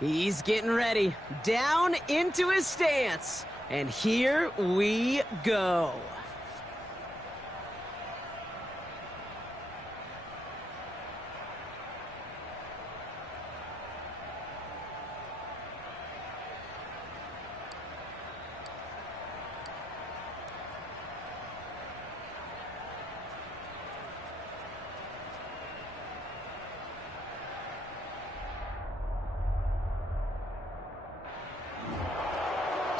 He's getting ready. Down into his stance. And here we go.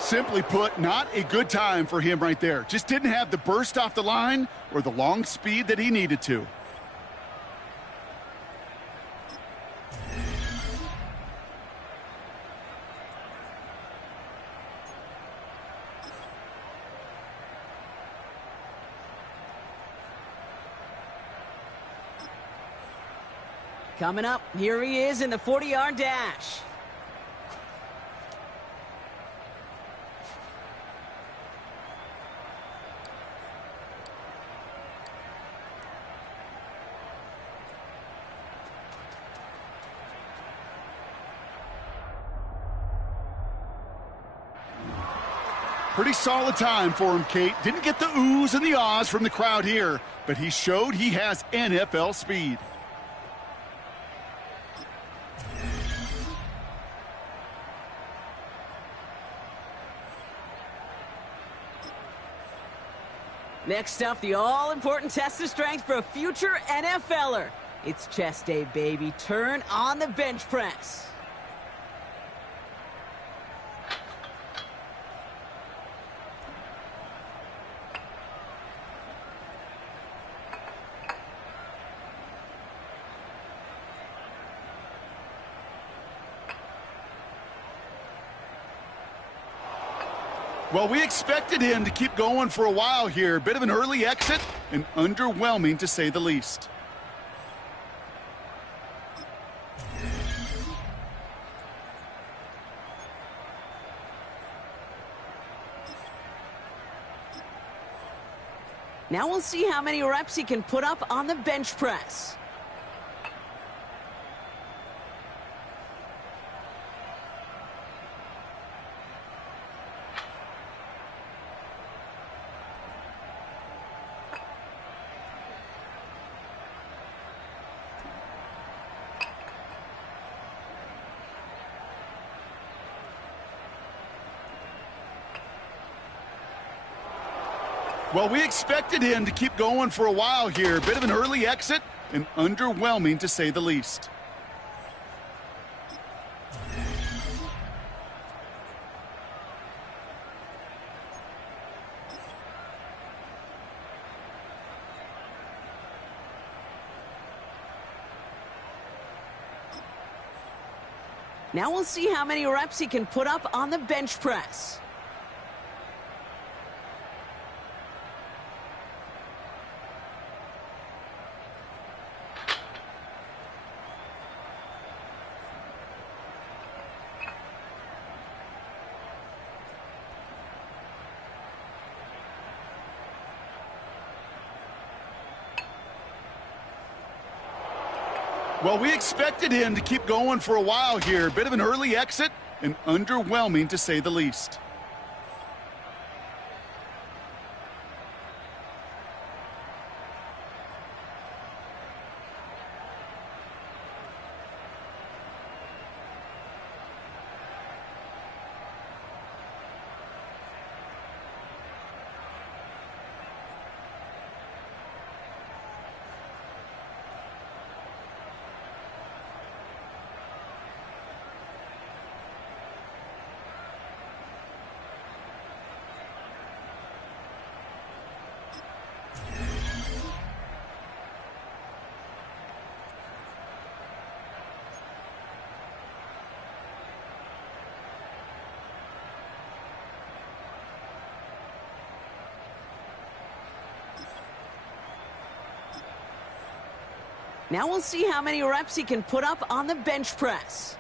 Simply put, not a good time for him right there. Just didn't have the burst off the line or the long speed that he needed to. Coming up, here he is in the 40-yard dash. Pretty solid time for him, Kate. Didn't get the oohs and the ahs from the crowd here, but he showed he has NFL speed. Next up, the all-important test of strength for a future NFLer. It's chest day, baby. Turn on the bench press. Well, we expected him to keep going for a while here. Bit of an early exit and underwhelming to say the least. Now we'll see how many reps he can put up on the bench press. Well, we expected him to keep going for a while here. Bit of an early exit and underwhelming to say the least. Now we'll see how many reps he can put up on the bench press. Well, we expected him to keep going for a while here. Bit of an early exit and underwhelming to say the least. Now we'll see how many reps he can put up on the bench press.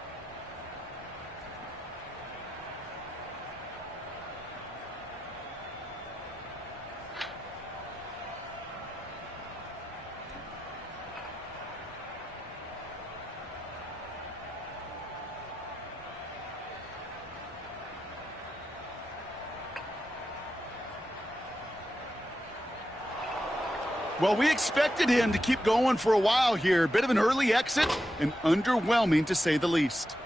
Well, we expected him to keep going for a while here. Bit of an early exit and underwhelming to say the least.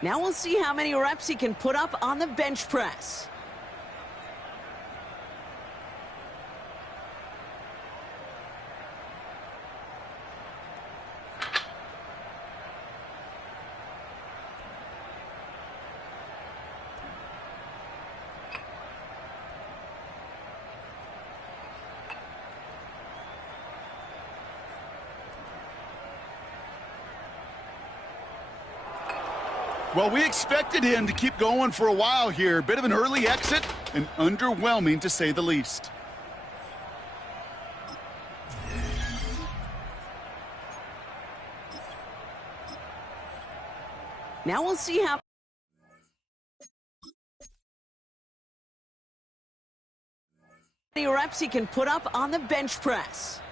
Now we'll see how many reps he can put up on the bench press. Well, we expected him to keep going for a while here. Bit of an early exit and underwhelming to say the least. Now we'll see how many reps he can put up on the bench press.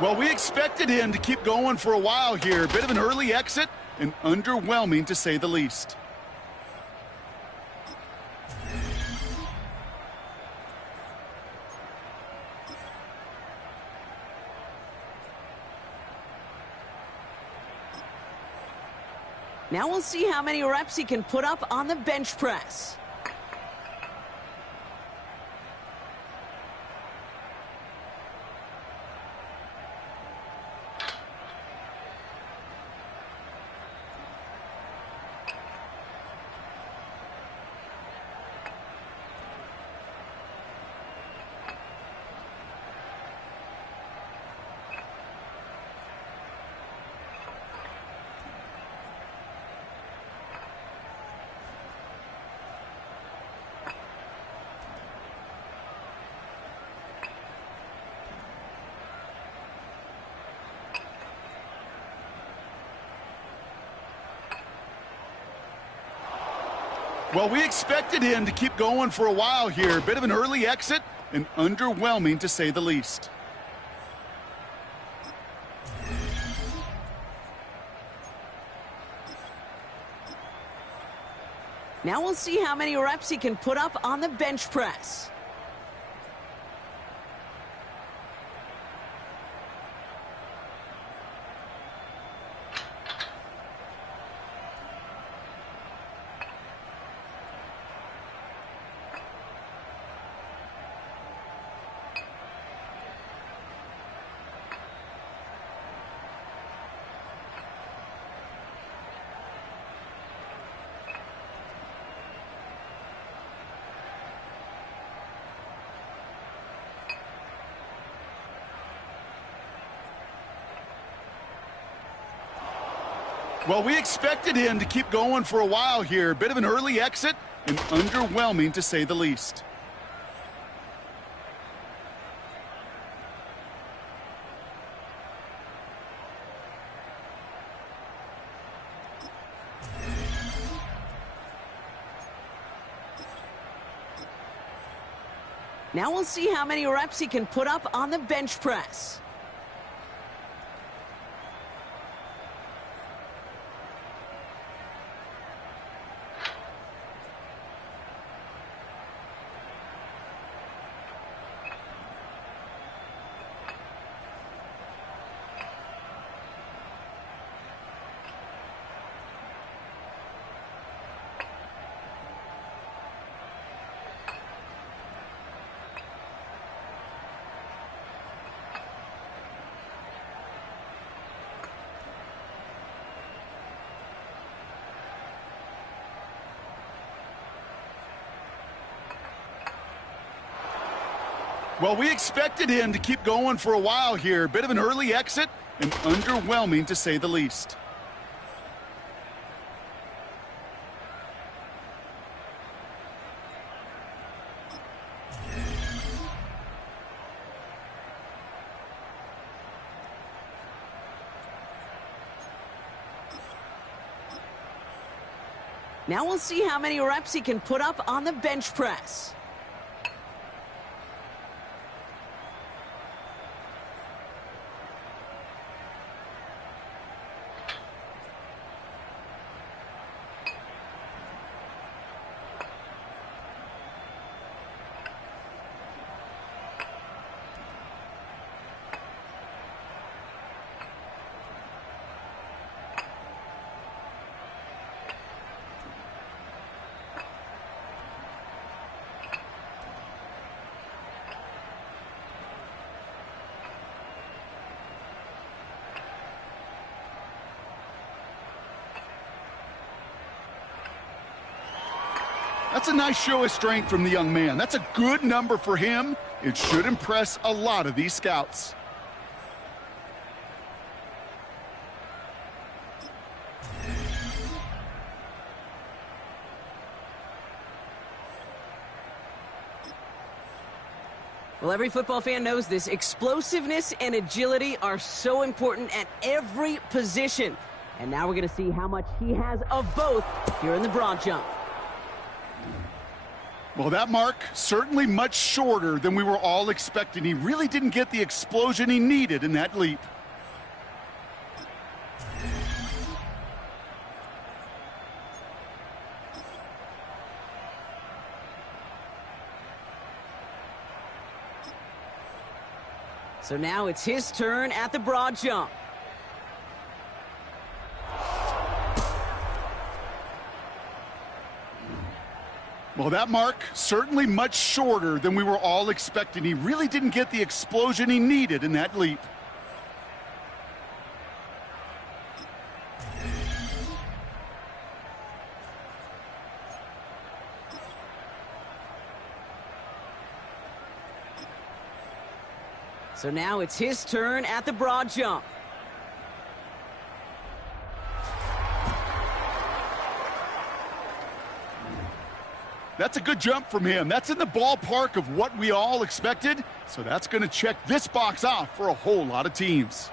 Well, we expected him to keep going for a while here. Bit of an early exit and underwhelming to say the least. Now we'll see how many reps he can put up on the bench press. Well, we expected him to keep going for a while here. Bit of an early exit and underwhelming to say the least. Now we'll see how many reps he can put up on the bench press. Well, we expected him to keep going for a while here. Bit of an early exit and underwhelming to say the least. Now we'll see how many reps he can put up on the bench press. Well, we expected him to keep going for a while here. Bit of an early exit and underwhelming to say the least. Now we'll see how many reps he can put up on the bench press. That's a nice show of strength from the young man. That's a good number for him. It should impress a lot of these scouts. Well, every football fan knows this. Explosiveness and agility are so important at every position. And now we're going to see how much he has of both here in the broad jump. Well, that mark certainly much shorter than we were all expecting. He really didn't get the explosion he needed in that leap. So now it's his turn at the broad jump. Well, that mark certainly much shorter than we were all expecting. He really didn't get the explosion he needed in that leap. So now it's his turn at the broad jump. That's a good jump from him. That's in the ballpark of what we all expected. So that's going to check this box off for a whole lot of teams.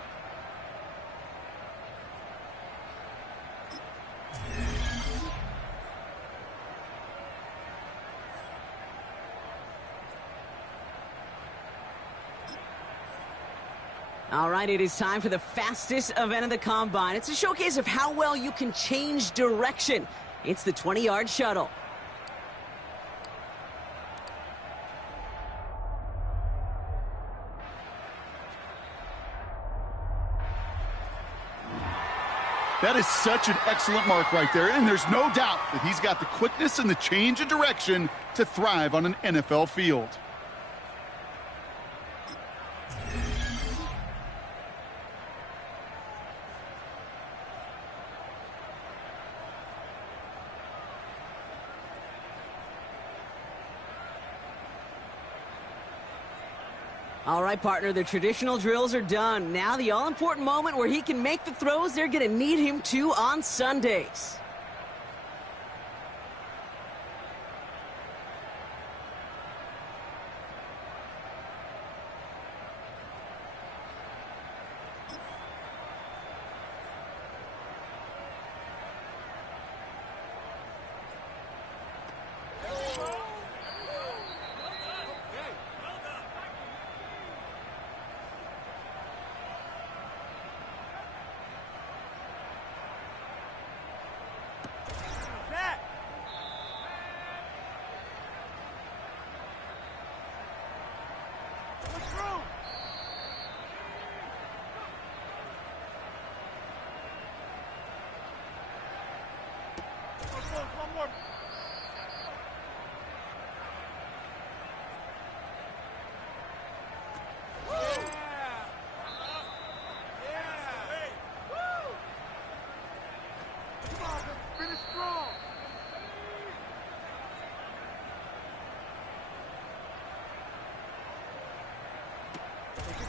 All right, it is time for the fastest event of the Combine. It's a showcase of how well you can change direction. It's the 20-yard shuttle. That is such an excellent mark right there, and there's no doubt that he's got the quickness and the change of direction to thrive on an NFL field. All right, partner, the traditional drills are done. Now the all-important moment where he can make the throws they're going to need him to on Sundays.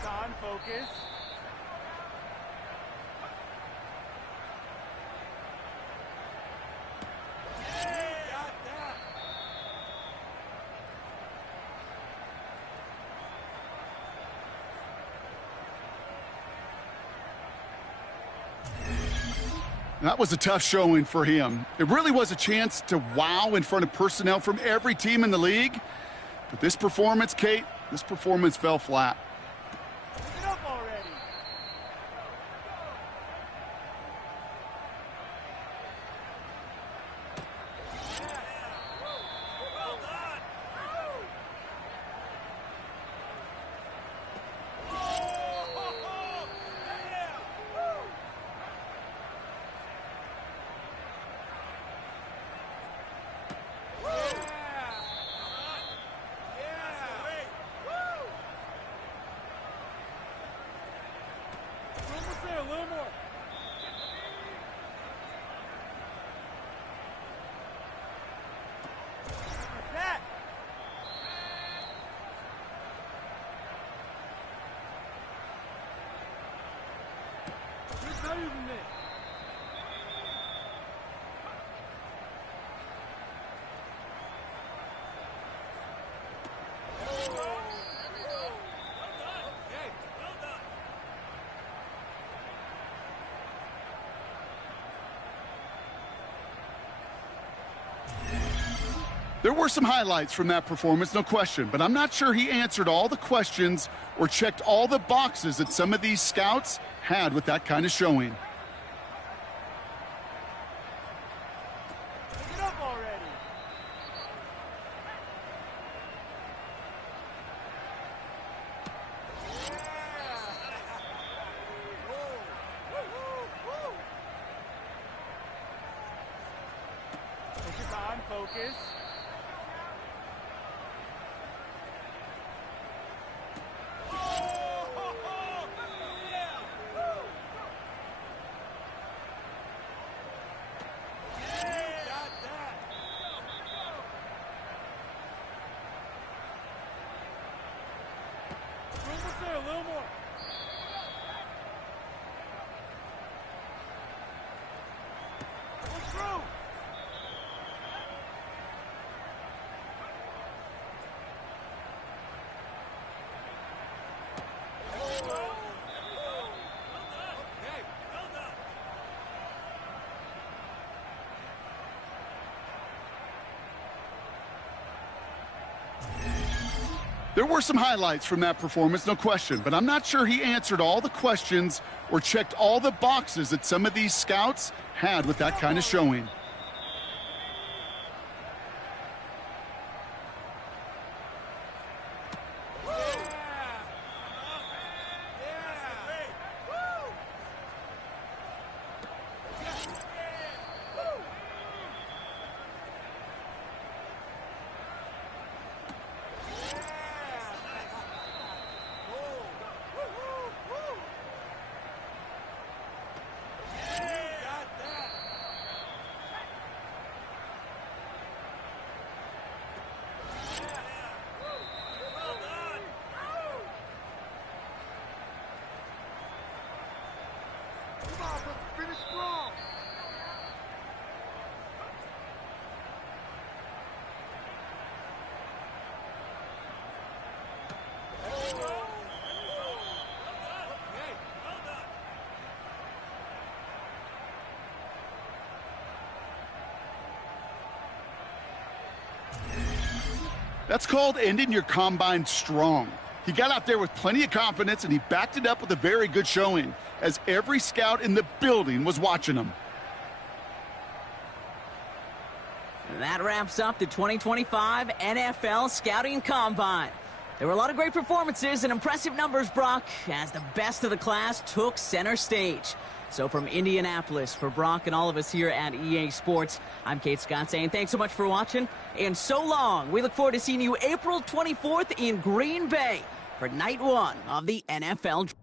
on, focus. That was a tough showing for him. It really was a chance to wow in front of personnel from every team in the league. But this performance, Kate, this performance fell flat. Pick it up already. Well done. A little more. Like that. It's better than this. There were some highlights from that performance, no question, but I'm not sure he answered all the questions or checked all the boxes that some of these scouts had with that kind of showing. Pick it up already. Focus on, focus. Almost there, a little more. Pull through. There were some highlights from that performance, no question, but I'm not sure he answered all the questions or checked all the boxes that some of these scouts had with that kind of showing. Finish strong. That's called ending your combine strong. He got out there with plenty of confidence, and he backed it up with a very good showing, as every scout in the building was watching him. That wraps up the 2025 NFL Scouting Combine. There were a lot of great performances and impressive numbers, Brock, as the best of the class took center stage. So from Indianapolis, for Brock and all of us here at EA Sports, I'm Kate Scott saying thanks so much for watching, and so long. We look forward to seeing you April 24th in Green Bay for Night 1 of the NFL Draft.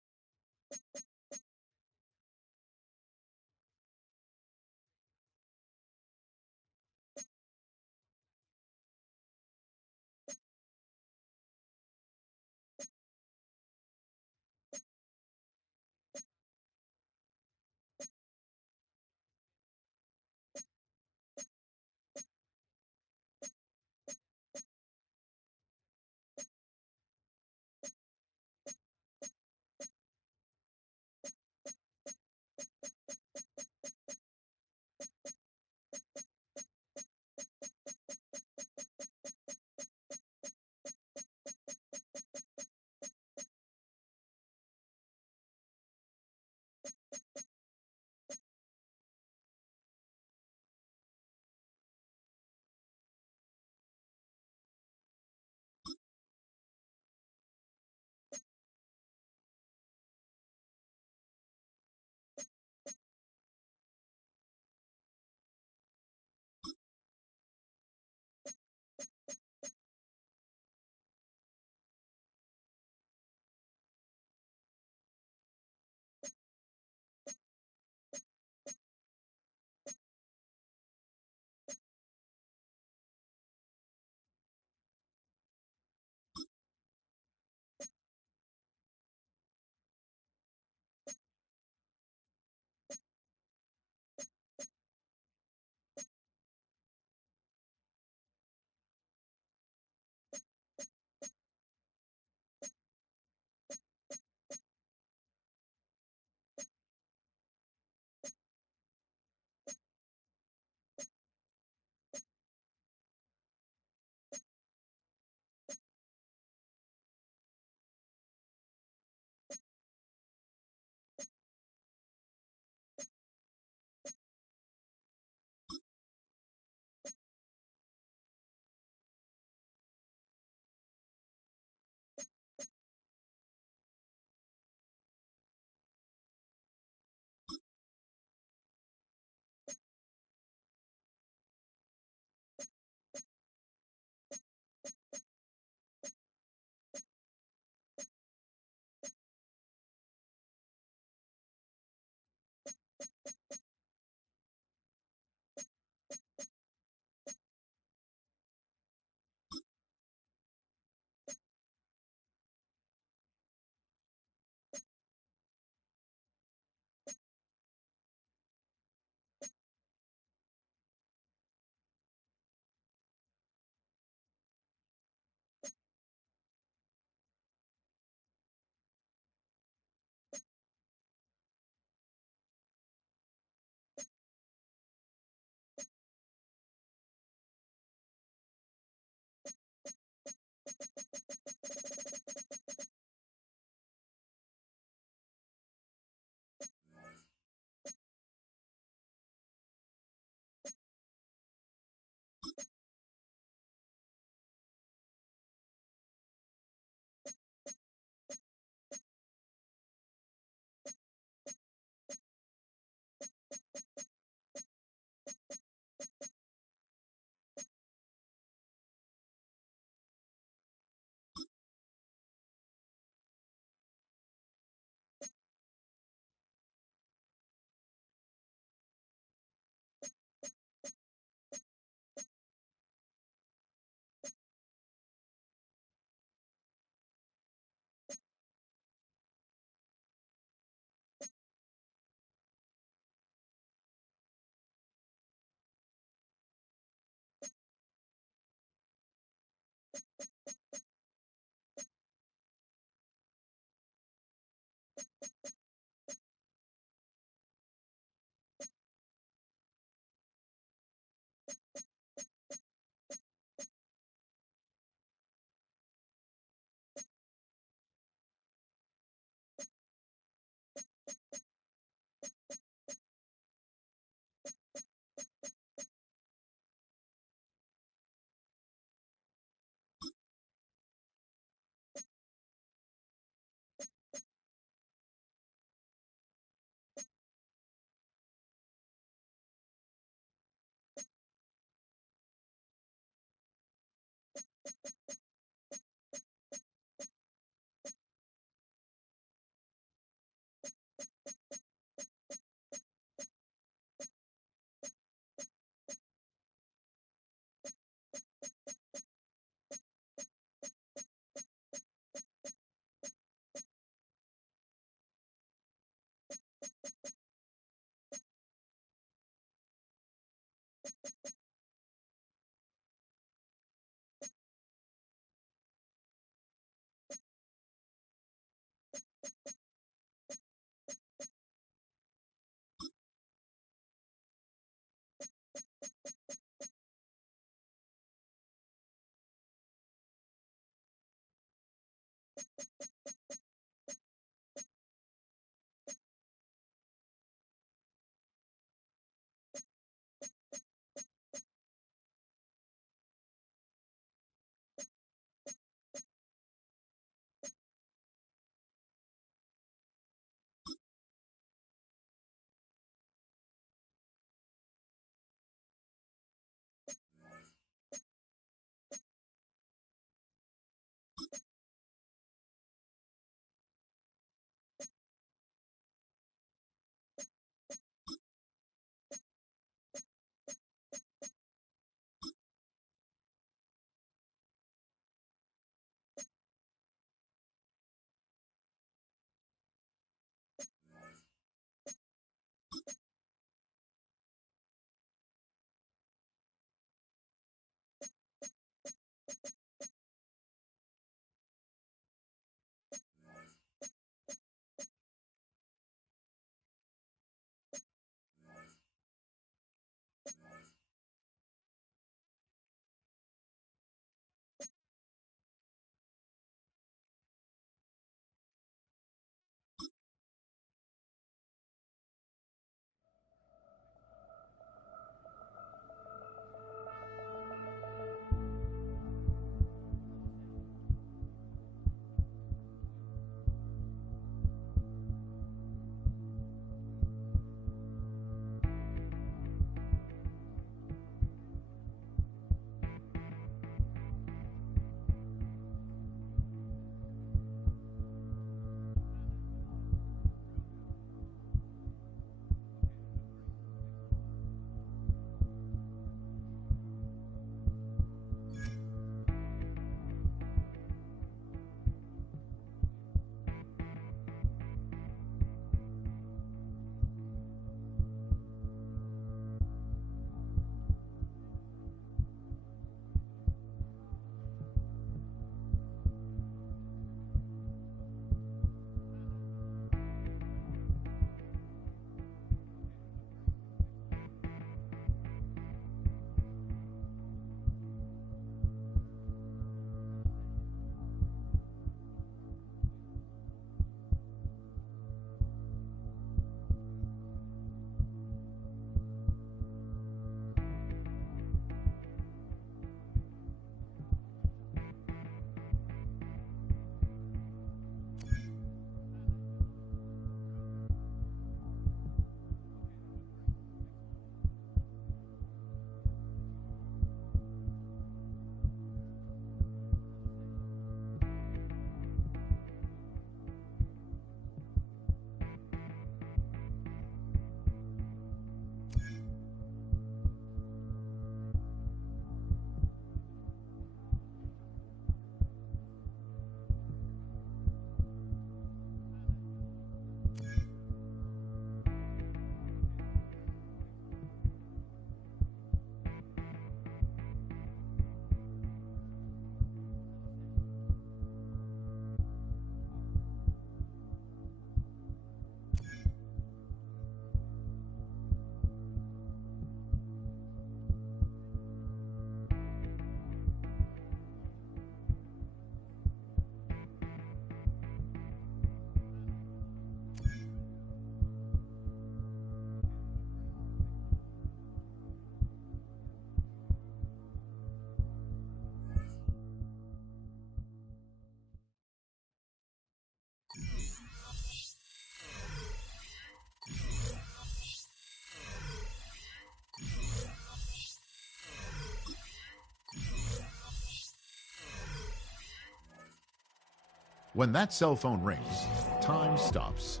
When that cell phone rings, time stops.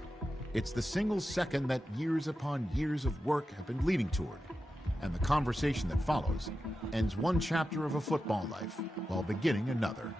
It's the single second that years upon years of work have been leading toward, and the conversation that follows ends one chapter of a football life while beginning another.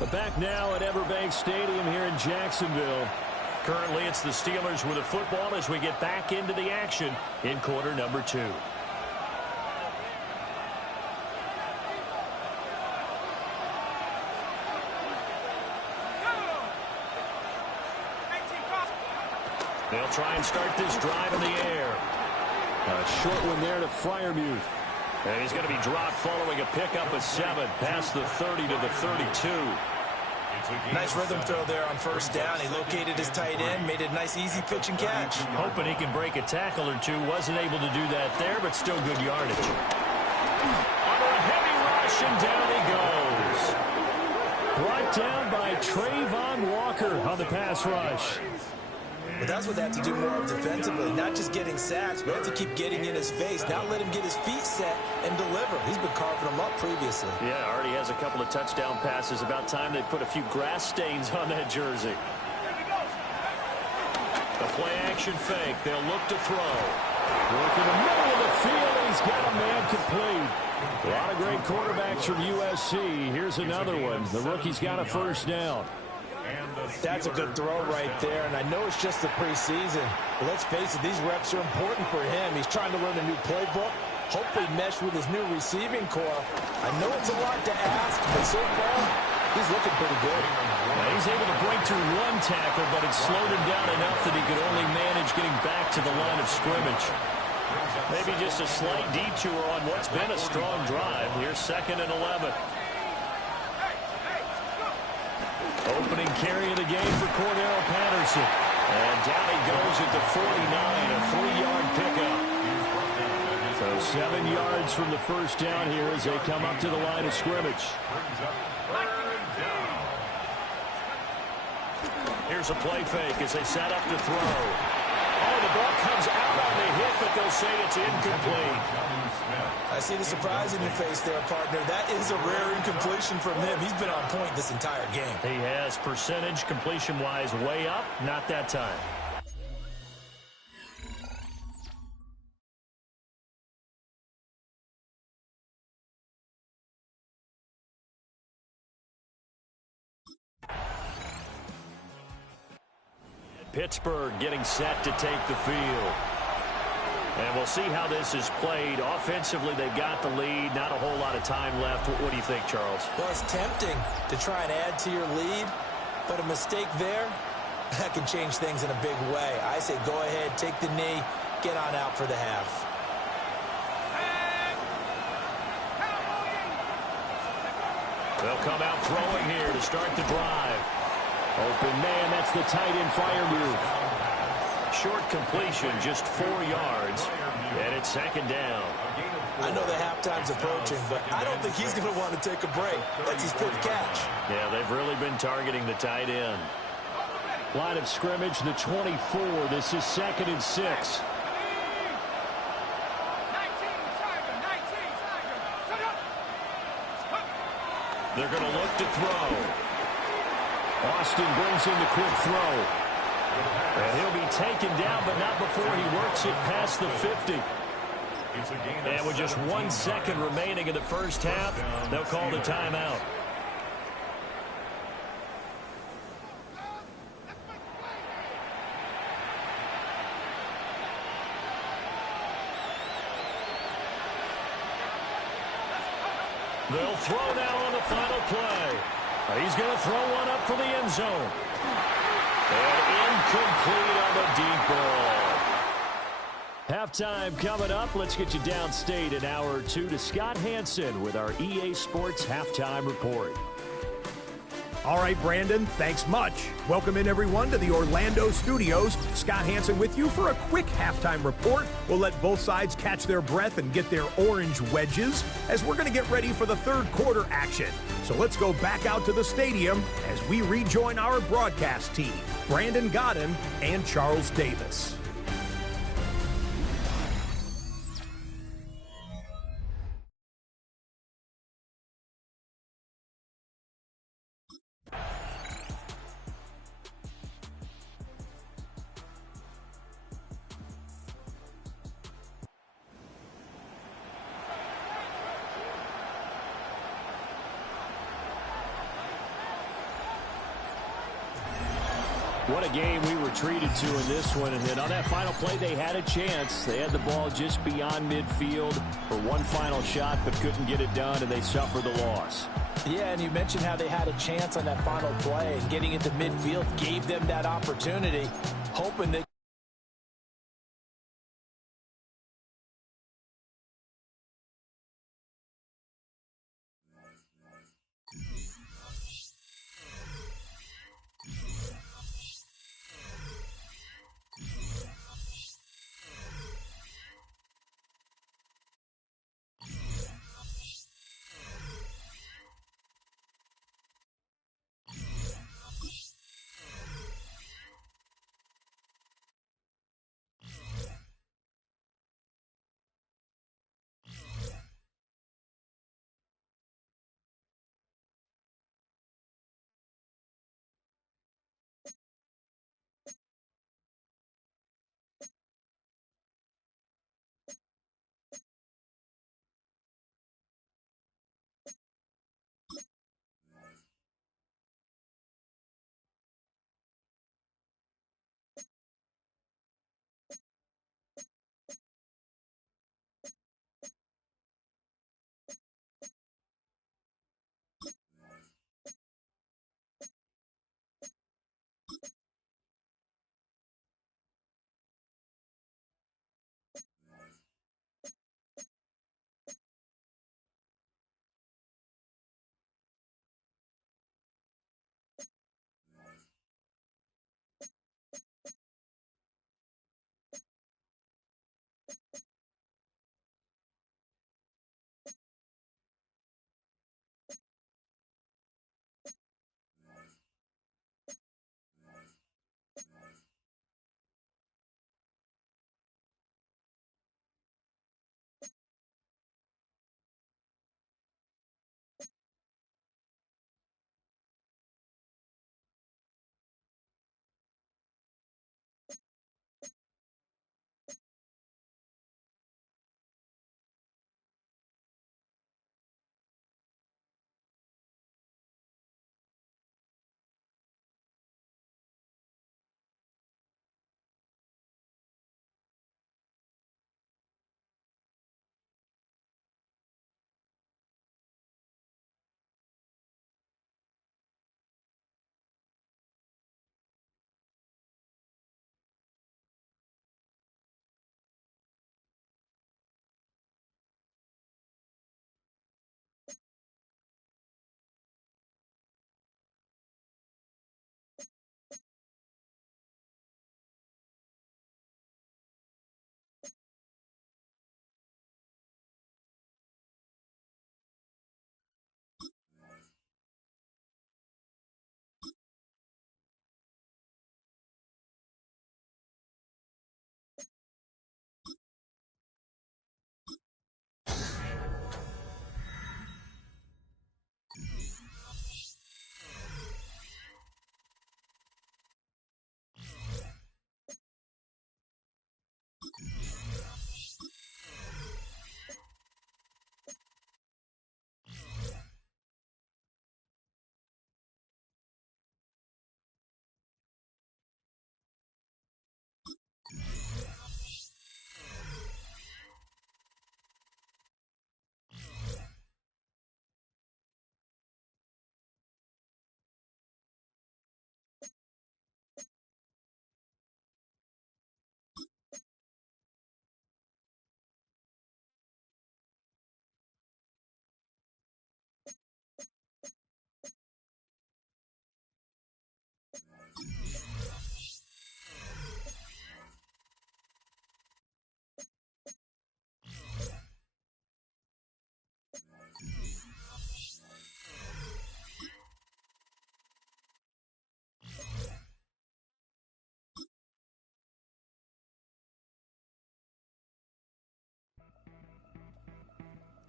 But back now at Everbank Stadium here in Jacksonville. Currently, it's the Steelers with the football as we get back into the action in quarter number 2. They'll try and start this drive in the air. A short one there to Freiermuth. And he's going to be dropped following a pickup of 7 past the 30 to the 32. Nice rhythm throw there on first down. He located his tight end, made it a nice easy pitch and catch. Hoping he can break a tackle or two. Wasn't able to do that there, but still good yardage. Under a heavy rush, and down he goes. Brought down by Trayvon Walker on the pass rush. But that's what they have to do more of defensively, not just getting sacks, but have to keep getting in his face, not let him get his feet set and deliver. He's been carving them up previously. Yeah, already has a couple of touchdown passes. About time they put a few grass stains on that jersey. The play-action fake. They'll look to throw. Work in the middle of the field, and he's got a man complete. A lot of great quarterbacks from USC. Here's another one. The rookie's got a first down. That's a good throw right there, and I know it's just the preseason, but let's face it, these reps are important for him. He's trying to learn a new playbook, hopefully mesh with his new receiving core. I know it's a lot to ask, but so far, he's looking pretty good. He's able to break through one tackle, but it slowed him down enough that he could only manage getting back to the line of scrimmage. Maybe just a slight detour on what's been a strong drive. Here's 2nd and 11. Opening carry of the game for Cordero Patterson. And down he goes at the 49, a 3-yard pickup. So 7 yards from the first down here as they come up to the line of scrimmage. Here's a play fake as they set up to throw. Oh, the ball comes out on the hit, but they'll say it's incomplete. I see the surprise in your face there, partner. That is a rare incompletion from him. He's been on point this entire game. He has. Percentage completion-wise way up. Not that time. Pittsburgh getting set to take the field. And we'll see how this is played. Offensively, they've got the lead. Not a whole lot of time left. What do you think, Charles? Well, it's tempting to try and add to your lead, but a mistake there, that can change things in a big way. I say go ahead, take the knee, get on out for the half. They'll come out throwing here to start the drive. Open man, that's the tight end Freiermuth. Short completion, just 4 yards, and it's 2nd down. I know the halftime's approaching, but I don't think he's going to want to take a break. That's his 5th catch. Yeah, they've really been targeting the tight end. Line of scrimmage, the 24. This is 2nd and 6. They're going to look to throw. Austin brings in the quick throw. And he'll be taken down, but not before he works it past the 50. And with just 1 second remaining in the first half, they'll call the timeout. They'll throw now on the final play. He's going to throw one up for the end zone. And incomplete on the deep ball. Halftime coming up. Let's get you downstate an hour or two to Scott Hansen with our EA Sports Halftime Report. All right, Brandon, thanks much. Welcome in, everyone, to the Orlando studios. Scott Hansen with you for a quick halftime report. We'll let both sides catch their breath and get their orange wedges as we're going to get ready for the third quarter action. So let's go back out to the stadium as we rejoin our broadcast team, Brandon Godden and Charles Davis. What a game we were treated to in this one. And on that final play, they had a chance. They had the ball just beyond midfield for one final shot, but couldn't get it done, and they suffered the loss. Yeah, and you mentioned how they had a chance on that final play, and getting into midfield gave them that opportunity, hoping that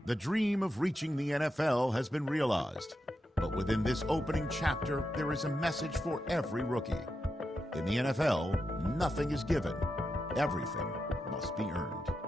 The dream of reaching the NFL has been realized. But within this opening chapter, there is a message for every rookie. In the NFL, nothing is given. Everything must be earned.